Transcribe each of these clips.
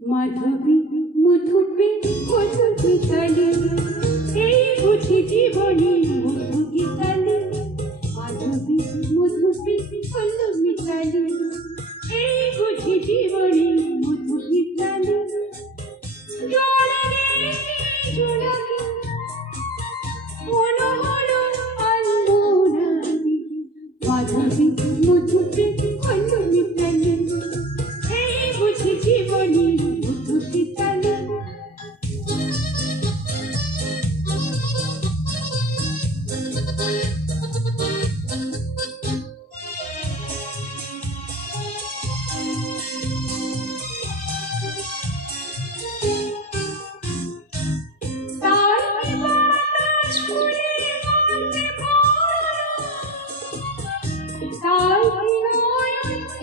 মাধবী মধুপে হলো বিকালে, এই বুঝি জীবনে মধু গীতালে। মাধবী মধুপে হলো বিকালে, এই বুঝি জীবনে মধু গীতালে। জড়ালে জোড়ালে মনোহর আলমোড়ালে, মাধবী মধুপে হলো বিকালে, এই বুঝি জীবনে মধু গীতালে।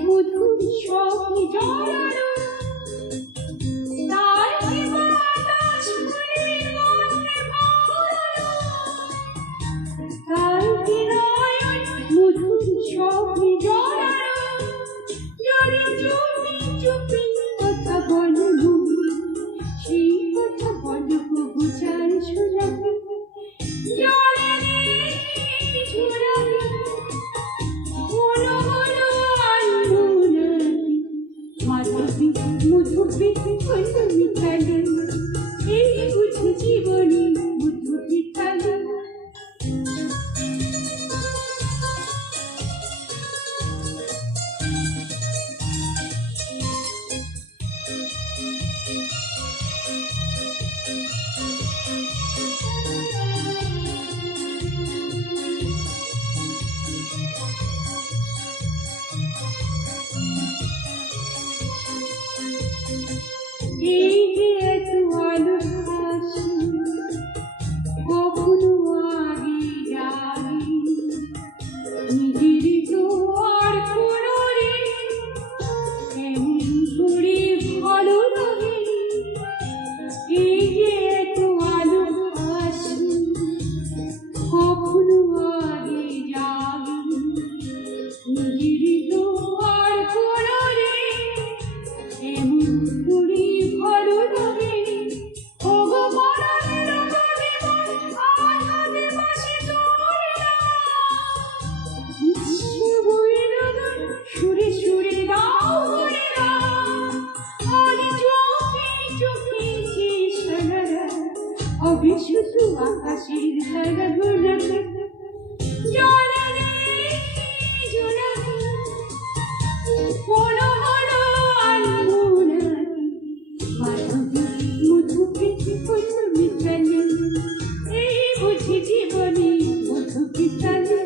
মধুর স্বপ্নে জড়ানো, তার কি বাতাস ফুলের গন্ধে ভরানো, তার কি নয়ন মধুর স্বপ্নে জড়ানো। যদি চুপি চুপি কথা বলবো, সেই কথা বলবো বোঝার সুরাতে। জড়ালে জোড়ালে মাধবী মধুপে হলো বিকালে, এই বুঝি জীবনে মধু গীতালে। এই যে এত আলো হাসি, কখনো আগে যাবি নিজের তো আর কোনো রে, এমন করে ভালো লাগে। এই যে এত আলো হাসি, কখনো আগে যাবি নিজের তো আর কোনো রে, এমন করে ভালো লাগে। ওগো মরণের গনে মন আঘাতে বাসি তোরে না, উৎসে বইলো গান সুরে সুরে গাও হরে না। আজ চোখে চোখে যে সারা হবে শুধু আকাশের তারাগুলো। জড়ালে জোড়ালে মনোহর আলমোড়ালে, মাধবী মধুপে হলো বিকালে, এই বুঝি জীবনে মধু গীতালে।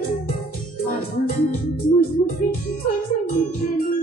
মাধবী মধুপে হলো বিকালে।